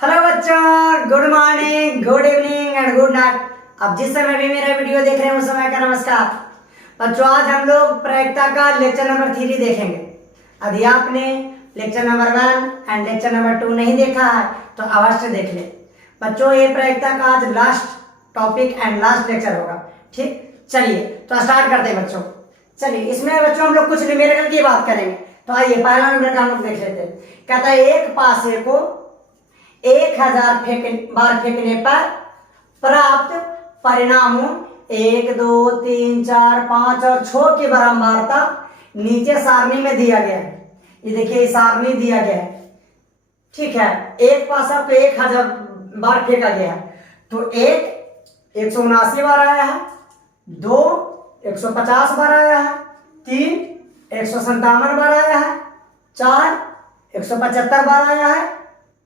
Hello बच्चों, good morning, good evening and good night. अब जिस समय भी मेरा वीडियो देख रहे हैं उस समय का नमस्कार। बच्चों, आज हम लोग प्रायिकता का लेक्चर नंबर 3 देखेंगे। यदि आपने lecture number 1 and lecture number 2 नहीं देखा है तो अवश्य देख ले। बच्चों, ये प्रायिकता का आज last topic and last lecture होगा। ठीक, चलिए तो स्टार्ट करते हैं बच्चों। चलिए, इसमें बच्चों हम लोग कुछ न्यूमेरिकल की बात करेंगे। तो आइए पहला नंबर का हम लोग देख लेते हैं। कहता है एक पासे को 1000 बार फेंकने पर प्राप्त परिणामों 1, 2, 3, 4, 5 और 6 की बारंबारता नीचे सारणी में दिया गया है। ये देखिए, सारणी दिया गया है। ठीक है, एक पासा को 1000 बार फेंका गया है तो 179 बार आया है, 2 150 बार आया है, 3 157 बार आया है, 4 175 बार आया है,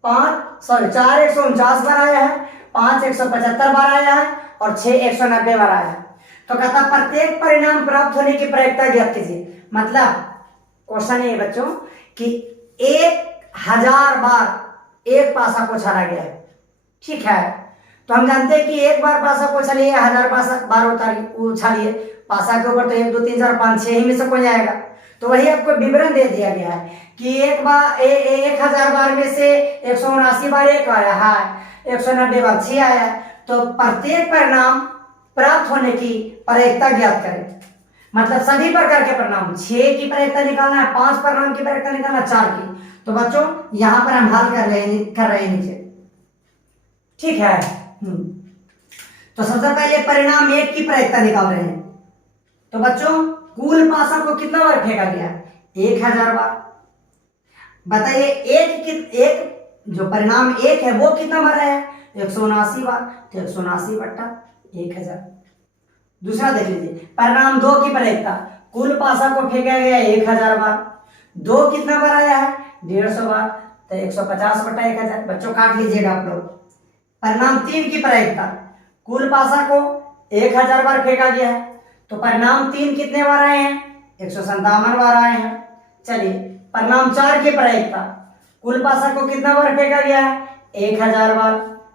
4 149 बार आया है, 5 175 बार आया है और 6 190 बार आया है। तो कहता प्रत्येक परिणाम प्राप्त होने की प्रायिकता ज्ञात कीजिए। मतलब क्वेश्चन है बच्चों कि 1000 बार एक पासा को छाड़ा गया है। ठीक है, तो हम जानते हैं कि एक बार पासा को छालिए 1000 बार उछालिए पासा के ऊपर, तो 1, 2, 3, 4, 5, 6 ही में से कोई आएगा। तो वही आपको विवरण दे दिया गया है कि 1000 बार में से 179 बार एक आया है, 190 बार 6 आया है। तो प्रत्येक परिणाम प्राप्त होने की प्रायिकता ज्ञात करें। मतलब सभी प्रकार के परिणाम, 6 की प्रायिकता निकालना है, 5 परिणाम की प्रायिकता निकालना, 4 की। तो बच्चों यहां पर हम हल कर रहे हैं नीचे। ठीक है, तो सबसे पहले परिणाम 1 की प्रायिकता निकाल रहे हैं। तो बच्चों कुल पासा को कितना बार फेंका गया? 1000 बार। बताइए एक जो परिणाम 1 है वो कितना बार है? 179 बार। तो 179 बट्टा 1000। दूसरा देख लीजिए, परिणाम 2 की प्रायिकता, कुल पासा को फेंका गया 1000 बार, 2 कितना बार आया है? 150 बार। तो 150 बट्टा 1000। बच्चों काट लीजिएगा आप लोग। परिणाम 3 की प्रायिकता, कुल पासा को 1000 बार फेंका गया है तो परिणाम 3 कितने बार आए हैं? 157 बार आए हैं। चलिए, परिणाम 4 की प्रायिकता, कुल पासा को कितना बार फेंका गया है? 1000 बार।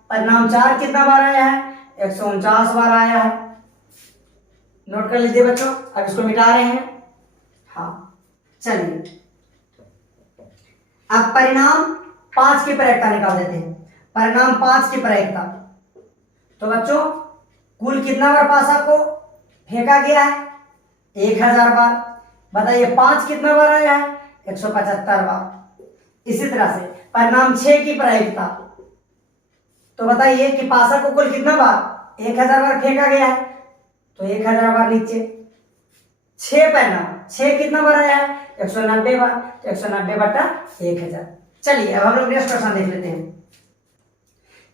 परिणाम 4 कितना बार आया है? 149 बार आया है। नोट कर लीजिए बच्चों, अब इसको मिटा रहे हैं। हाँ, चलिए अब परिणाम 5 की प्रायिकता निकाल देते हैं। परिणाम 5 की प्रायिकता, तो बच्चों कुल कितना बार पासा को फेंका गया है? 1000 बार। बताइए 5 कितना बार आया है? 175 बार। इसी तरह से परिणाम 6 की प्रायिकता, तो बताइए कि पासा को कुल कितना बार? 1000 बार फेंका गया है तो 1000 बार नीचे। 6 परिणाम, 6 कितना बार आया है? 190 बार। तो 190 बट्टा 1000। चलिए अब हम लोग नेक्स्ट क्वेश्चन देख लेते हैं।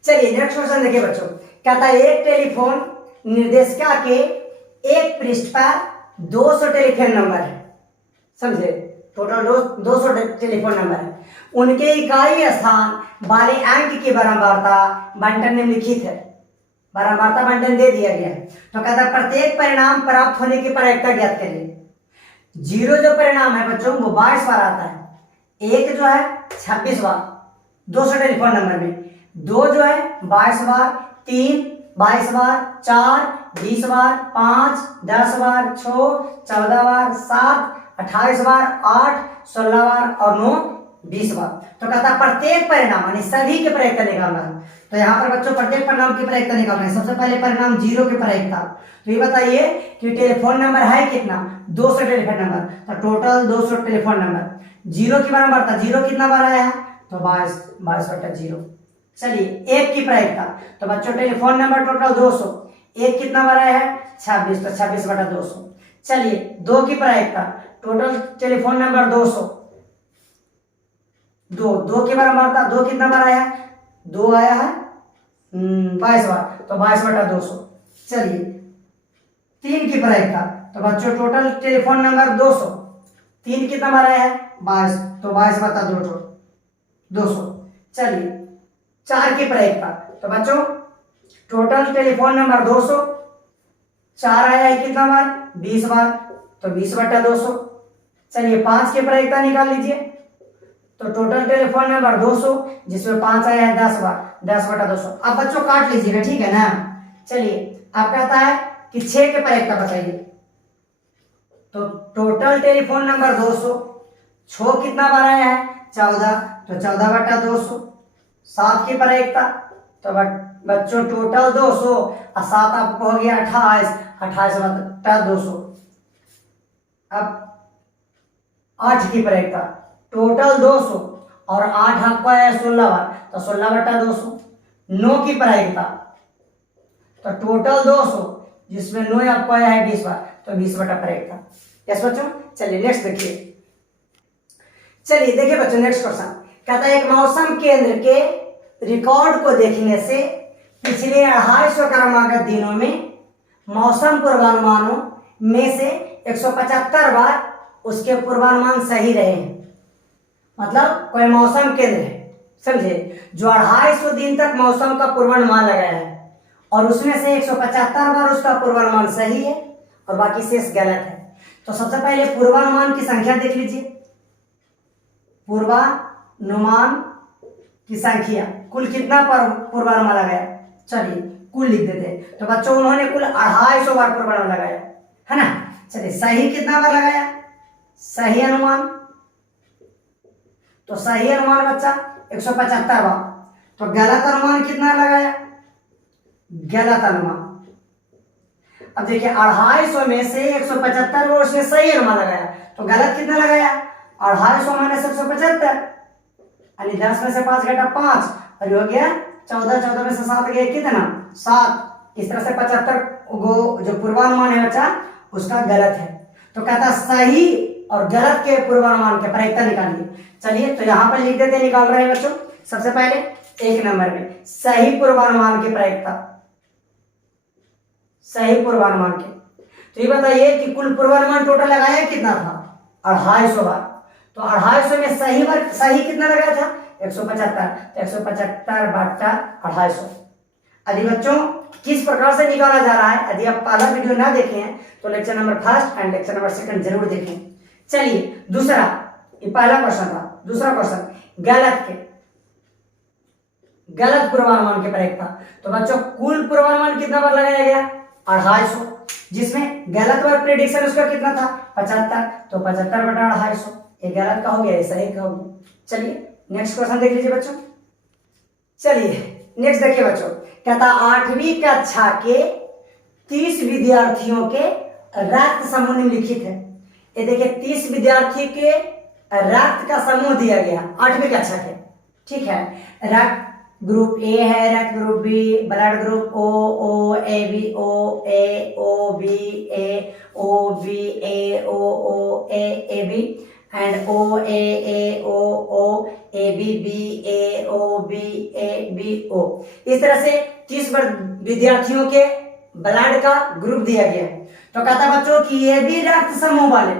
चलिए नेक्स्ट क्वेश्चन देखिए बच्चों। कहता है एक टेलीफोन निर्देशिका के एक पृष्ठ पर 200 टेलीफोन नंबर है। समझे? टोटल 200 टेलीफोन नंबर है। उनके इकाई स्थान वाले अंक की बारंबारता बंटन निम्नलिखित है। बारंबारता बंटन दे दिया गया है। तो कहता है प्रत्येक परिणाम प्राप्त होने की प्रायिकता ज्ञात करिए। 0 जो परिणाम है बच्चों वो 22 बार आता है, 1 जो है 26 बार 200 टेलीफोन नंबर में, 2 जो है 22 बार, 3 22 बार, 4 20 बार, 5 10 बार, 6 14 बार, 7 28 बार, 8 16 बार और 9 20 बार। तो कहता है प्रत्येक परिणाम यानी सभी के प्रायिकता निकालना है। तो यहाँ पर बच्चों प्रत्येक परिणाम की प्रायिकता निकालना है। सबसे पहले परिणाम 0 की प्रायिकता, तो ये बताइए कि टेलीफोन नंबर है कितना? 200 टेलीफोन नंबर। तो टोटल 200 टेलीफोन नंबर। 0 की बारंबारता, 0 कितना बार आया है? तो 22 बट्टा 0। चलिए 1 की प्रायिकता, तो बच्चों टेलीफोन नंबर टोटल 200, 1 कितना बार आया है? 26। तो 26 बटा 200। चलिए 2 की प्रायिकता, टोटल टेलीफोन नंबर 200, 2 की बारंबारता, 2 कितना बार आया है? 2 आया है 22 बार। तो 22 बटा 200। चलिए 3 की प्रायिकता, तो बच्चों टोटल टेलीफोन नंबर 200, 3 कितना बार आया है? 22। तो 22 बटा 200। चलिए 4 की प्रायिकता, तो बच्चों टोटल टेलीफोन नंबर 200, 4 आया है कितना बार? 20 बार। तो 20 बटा 200। चलिए 5 की प्रायिकता निकाल लीजिए। तो टोटल टेलीफोन नंबर 200, जिसमें 5 आया है 10 बार, 10/200। अब बच्चों काट लीजिएगा, ठीक है ना। चलिए अब कहता है कि 6 के प्रयोक्ता बताइए। तो टोटल टेलीफोन नंबर 200, 6 कितना बार आया है 14, तो 14/200। 7 की प्रयोक्ता, तो बच्चों टोटल 200 और 7 आपको हो गया 28, 28/200। अब 8 की प्रयोक्ता, टोटल 200 और 8 आपको आया 16 बार, तो 16/200। 9 की प्रयोक्ता, तो टोटल 200 जिसमें 9 आपको आया है 20 बार, तो 20/प्रयोक्ता। यस बच्चों, चलिए नेक्स्ट देखिए। चलिए देखिए बच्चों नेक्स्ट क्वेश्चन कहता है एक मौसम केंद्र के रिकॉर्ड को देखने से पिछले 250 क्रमागत दिनों में मौसम पूर्वानुमानों में से 175 बार उसके पूर्वानुमान सही रहे हैं। मतलब कोई मौसम केंद्र है, समझे, जो 250 दिन तक मौसम का पूर्वानुमान लगाया है और उसमें से 175 बार उसका पूर्वानुमान सही है और बाकी शेष गलत है। तो सबसे पहले पूर्वानुमान की संख्या देख लीजिए। पूर्वानुमान की संख्या, कुल कितना पूर्वानुमान लगाया, चलिए कुल लिख देते हैं। तो बच्चों उन्होंने कुल 250 बार पूर्वानुमान लगाया है ना। चलिए सही कितना बार लगाया, सही अनुमान, तो सही अनुमान बच्चा 175 बार। तो गलत अनुमान कितना लगाया, गलत अनुमान। अब देखिए 250 में से 175 बार उसने सही अनुमान लगाया, तो गलत कितना लगाया, 250 माइनस 175, यानी 10 में से 5 घटा 5 और हो गया 14, 14 में से 7 गया कितना 7। इस तरह से 75 जो पूर्वानुमान है बच्चा उसका गलत है। तो कहता सही और गलत के पूर्वानुमान के प्रयोक्ता निकालिए। चलिए तो यहां पर लिख देते, निकाल रहे हैं बच्चों। सबसे पहले 1 नंबर में सही पूर्वानुमान के प्रयोक्ता, सही पूर्वानुमान के। तो ये बताइए कि कुल पूर्वानुमान टोटल लगाया कितना था 250 बार। तो 250 में सही बार, सही कितना लगाया था 175, तो 175/250। यदि बच्चों किस प्रकार से निकाला जा रहा है, यदि आप पहला वीडियो ना देखे हैं तो lecture number 1 and lecture number 2 जरूर देखें। चलिए दूसरा, ये पहला क्वेश्चन था। दूसरा क्वेश्चन गलत के, गलत पूर्वानुमान के प्रयोक्ता। तो बच्चों कुल पूर्वानुमान कितना बार लगाया गया 250, जिसमें गलत बार प्रेडिक्शन उसका कितना था 75, तो 75/250। ये गलत का हो गया, ये सही का हो गया। चलिए नेक्स्ट क्वेश्चन देख लीजिए बच्चों। चलिए नेक्स्ट देखिए बच्चों, कहता 8वीं कक्षा के 30 विद्यार्थियों के रक्त समूह निम्नलिखित है। ये देखिए 30 विद्यार्थी के रक्त का समूह दिया गया 8वीं कक्षा के, ठीक है। रक्त ग्रुप ए है, रक्त group B, blood group O A B O B A B and O. इस तरह से 30 विद्यार्थियों के ब्लड का ग्रुप दिया गया है। तो कहता बच्चों कि ये भी रक्त समूह वाले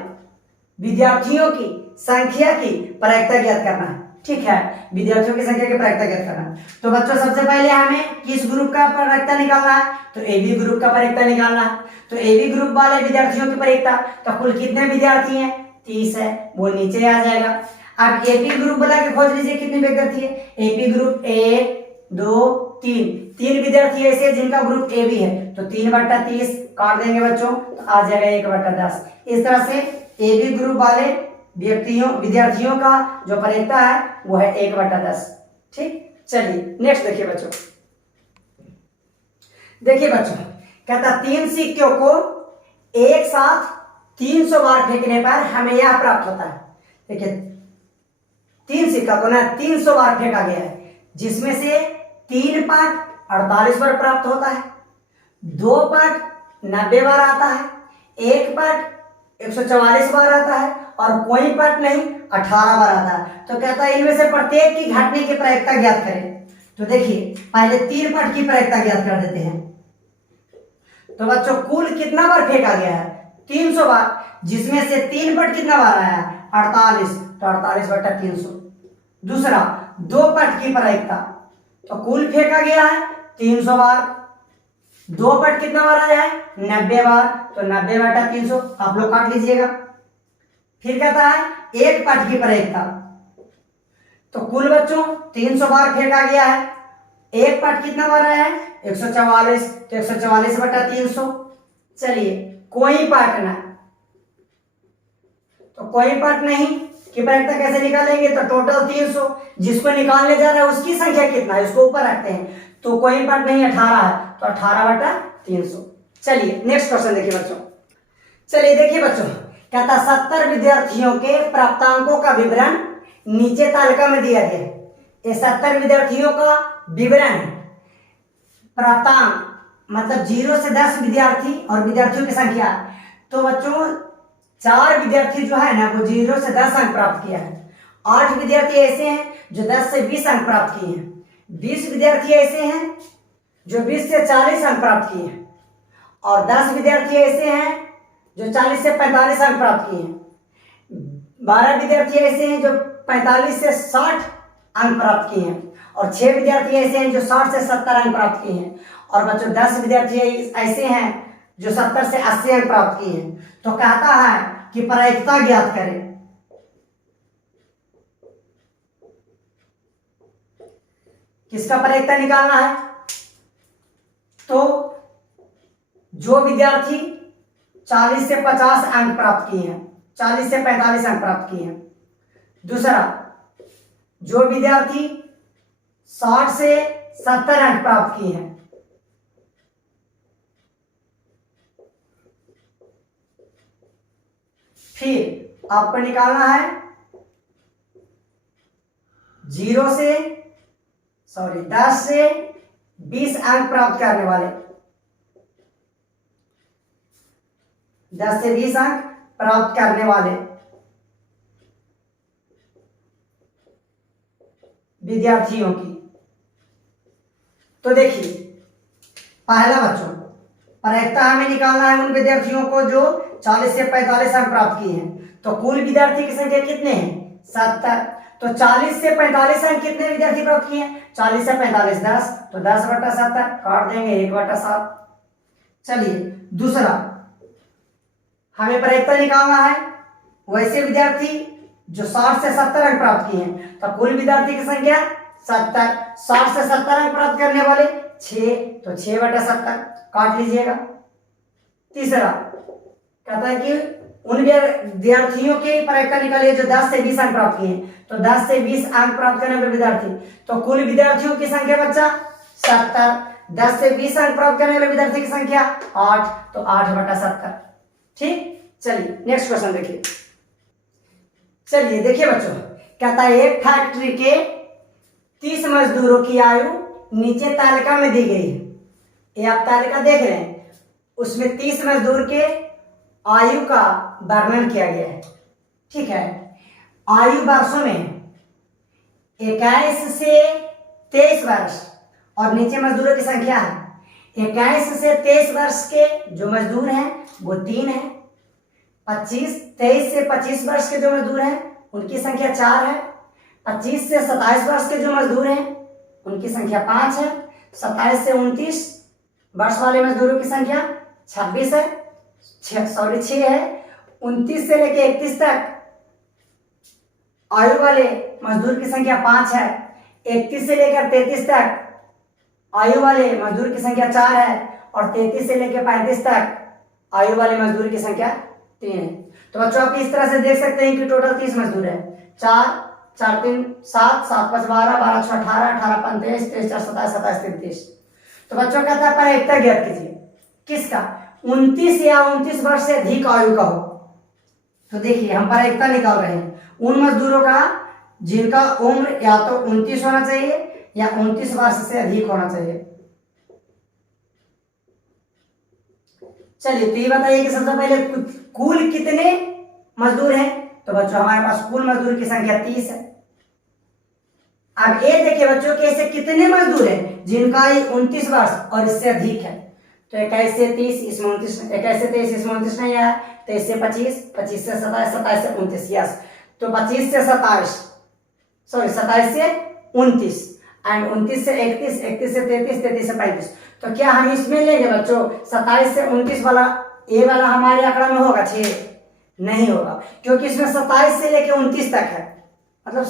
विद्यार्थियों की संख्या की प्रायिकता ज्ञात करना है, ठीक है। विद्यार्थियों की संख्या की प्रायिकता ज्ञात करना है। तो बच्चों सबसे पहले हमें किस ग्रुप का प्रायिकता निकालना है, तो एबी ग्रुप का प्रायिकता निकालना है। तो एबी ग्रुप वाले विद्यार्थियों की प्रायिकता, तो कुल कितने विद्यार्थी हैं 30 है, वो नीचे आ जाएगा। अब एपी ग्रुप वाला के खोज लीजिए कितने विद्यार्थी है। एपी ग्रुप 1 2 3 विद्यार्थी ऐसे जिनका ग्रुप ए भी है, तो 3/30 काट देंगे बच्चों, तो आ जाएगा 1/10। इस तरह से ए बी ग्रुप वाले विद्यार्थियों का जो प्रायिकता है वो है 1/10, ठीक। चलिए नेक्स्ट देखिए बच्चों। देखिए बच्चों कहता 3 सिक्कों को एक साथ 300 बार फेंकने पर हमें यह प्राप्त होता है। देखिए 3 सिक्का को ना 300 बार फेंका गया है, जिसमें से 3 पार्ट 48 बार प्राप्त होता है, 2 पार्ट 90 बार आता है, 1 पार्ट 144 बार आता है और कोई पार्ट नहीं 18 बार आता है। तो कहता है इनमें से प्रत्येक की घटने की प्रायिकता ज्ञात करें। तो देखिए पहले 3 पार्ट की प्रायिकता ज्ञात कर देते हैं। तो बच्चों कुल कितना बार फेंका गया है 300 बार, जिसमें से 3 पार्ट कितना बार आया है 48, तो 48/300। दूसरा 2 पार्ट की प्रायिकता, तो कुल फेंका गया है 300 बार, 2 पार्ट कितना बार आया है 90 बार, तो 90/300 आप लोग काट लीजिएगा। फिर कहता है 1 पार्ट की प्रायिकता, तो कुल बच्चों 300 बार फेंका गया है। एक पार्ट कितना बार आया है? 144, तो 144 बटा 300। चलिए कोई पार्ट ना, तो कोई पार्ट नहीं कि प्रायिकता कैसे निकालेंगे? तो टोटल 300, जिसको निकालने जा रहा है उसकी संख्या कितना है उसको ऊपर रखते हैं, तो कोई पार्ट नहीं 18 है, तो 18 बटा 300। चलिए नेक्स्ट क्वेश्चन देखिए बच्चों। चलिए देखिए बच्चों, कहता 70 विद्यार्थियों के प्राप्तांकों का विवरण नीचे तालिका में दिया गया है। ये 70 विद्यार्थियों का विवरण है। प्राप्तांक मतलब 0 से 10 विद्यार्थी और विद्यार्थियों की संख्या। तो बच्चों 4 विद्यार्थी जो है ना वो 0 से 10 अंक प्राप्त किया है। 8 विद्यार्थी ऐसे हैं जो 10 से 20 अंक प्राप्त किए हैं। 20 विद्यार्थी ऐसे हैं जो 20 से 40 अंक प्राप्त किए हैं। और 10 विद्यार्थी ऐसे हैं जो 40 से 45 अंक प्राप्त किए हैं। 12 विद्यार्थी ऐसे हैं जो 45 से 60 अंक प्राप्त किए हैं। और 6 विद्यार्थी ऐसे हैं जो 60 से 70 अंक प्राप्त किए हैं। और बच्चों 10 विद्यार्थी ऐसे हैं जो 70 से 80 अंक प्राप्त किए हैं। तो कहता है कि प्रायिकता ज्ञात करें। किसका प्रायिकता निकालना है? तो जो विद्यार्थी 40 से 50 अंक प्राप्त किए हैं, 40 से 45 अंक प्राप्त किए हैं। दूसरा, जो विद्यार्थी 60 से 70 अंक प्राप्त किए हैं। फिर आपको निकालना है 10 से 20 अंक प्राप्त करने वाले, 10 से 20 अंक प्राप्त करने वाले विद्यार्थियों की। तो देखिए पहला बच्चों, प्रायिकता हमें निकालना है उन विद्यार्थियों को जो 40 से 45 अंक प्राप्त किए हैं। तो कुल विद्यार्थी की संख्या कितने हैं? 70। तो 40 से 45 अंक कितने विद्यार्थी प्राप्त किए हैं? 40 से 45 10, तो 10 बटा 70 काट देंगे 1 बटा 7। चलिए दूसरा, हमें प्रायिकता निकालना है वैसे विद्यार्थी जो 60 से 70 अंक प्राप्त किए हैं। तो कुल विद्यार्थी की संख्या 70, 60 से 70 अंक प्राप्त करने वाले 6, तो 6 बटा 70 काट लीजिएगा। तीसरा कहता है कि उन विद्यार्थियों की प्रायिकता निकालिए जो 10 से 20 अंक प्राप्त किए हैं। तो 10 से 20 अंक प्राप्त करने वाले विद्यार्थी, तो कुल विद्यार्थियों की संख्या बच्चा 70, 10 से 20 अंक प्राप्त करने वाले विद्यार्थी की संख्या 8, तो 8 बटा 70। ठीक, चलिए नेक्स्ट क्वेश्चन देखिए। चलिए देखिए बच्चों, कहता है एक फैक्ट्री के 30 मजदूरों की आयु नीचे तालिका में दी गई है। ये आप तालिका देख रहे हैं, उसमें 30 मजदूर के आयु का वर्णन किया गया है। ठीक है, आयु वर्षों में 21 से 23 वर्ष और नीचे मजदूरों की संख्या है। 21 से 23 वर्ष के जो मजदूर हैं वो 3 है। 23 से 25 वर्ष के जो मजदूर हैं उनकी संख्या 4 है। 25 से 27 वर्ष के जो मजदूर हैं उनकी संख्या 5 है। 27 से 29 वर्ष वाले मजदूरों की संख्या 26 है, 6 है। 29 से लेकर 31 तक आयु वाले मजदूर की संख्या 5 है। 31 से लेकर 33 तक आयु वाले मजदूर की संख्या 4 है। और 33 से लेकर 35 तक आयु वाले मजदूर की संख्या 3 है। तो बच्चों आप इस तरह से देख सकते हैं कि टोटल 30 मजदूर है। 4 4 3 7 7 5 12 12 6 18 18 5 23 23 4 27 27 33। तो बच्चों कहता है प्रायिकता ज्ञात कीजिए किसका? 29 या 29 वर्ष से अधिक आयु का हो। तो देखिए हम प्रायिकता निकाल रहे हैं उन मजदूरों का जिनका उम्र या तो 29 होना चाहिए या 29 वर्ष से अधिक होना चाहिए। चलिए तो ये बताइए कि सबसे पहले कुल कितने मजदूर हैं? तो बच्चों हमारे पास कुल मजदूर की संख्या 30 है। अब ये देखिए बच्चों कि ऐसे कितने मजदूर हैं जिनका आयु 29 वर्ष और इससे अधिक है। तो 21 से 30 इसमें 29, 21 से 23 इसमें 29 नहीं आया, 23 से 25, 25 से 27, 27 से 29, यस। तो 25 से 27 से 29 एंड 29 से 31, 31 से 33, 33 से 35। तो क्या हम इसमें लेंगे बच्चों 27 से 29 वाला? ए वाला हमारे आंकड़ा में होगा 6? नहीं होगा, क्योंकि इसमें 27 से लेकर 29 तक है मतलब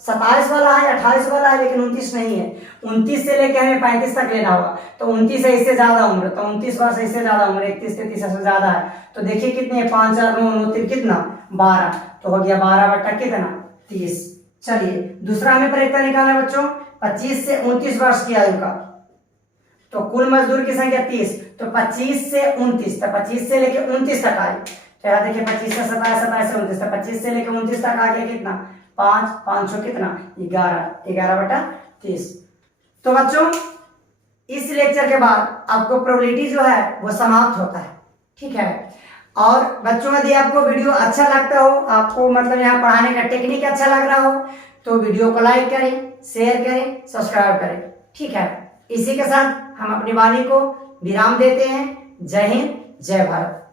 27 वाला है, 28 वाला है, लेकिन 29 नहीं है। 29 से लेके हमें 35 तक लेना होगा। तो 29 है इससे ज्यादा उम्र, तो 29 वर्ष इससे ज्यादा उम्र, 31 33 से ज्यादा है। तो देखिए कितने 5 4 9 9 3 कितना 12, तो हो गया 12 बटा कितना 30। चलिए दूसरा हमें प्रायिकता निकालना है बच्चों 25 से 29 वर्ष की आयु का। तो कुल मजदूर की संख्या 30, तो 25 से 29, तो 25 से लेके 29 तक आई। तो यहाँ देखिए 25 से 27, 27 से 29, तो 25 से लेके 29 तक आ गया कितना 5 500 कितना 11, 11 बटा 30। तो बच्चों इस लेक्चर के बाद आपको प्रोबेबिलिटी जो है वो समाप्त होता है, ठीक है। और बच्चों यदि आपको वीडियो अच्छा लगता हो, आपको मतलब यहाँ पढ़ाने का टेक्निक अच्छा लग रहा हो, तो वीडियो को लाइक करें, शेयर करें, सब्सक्राइब करें, ठीक है। इसी के साथ हम अपनी वाणी को विराम देते हैं। जय हिंद, जय भारत।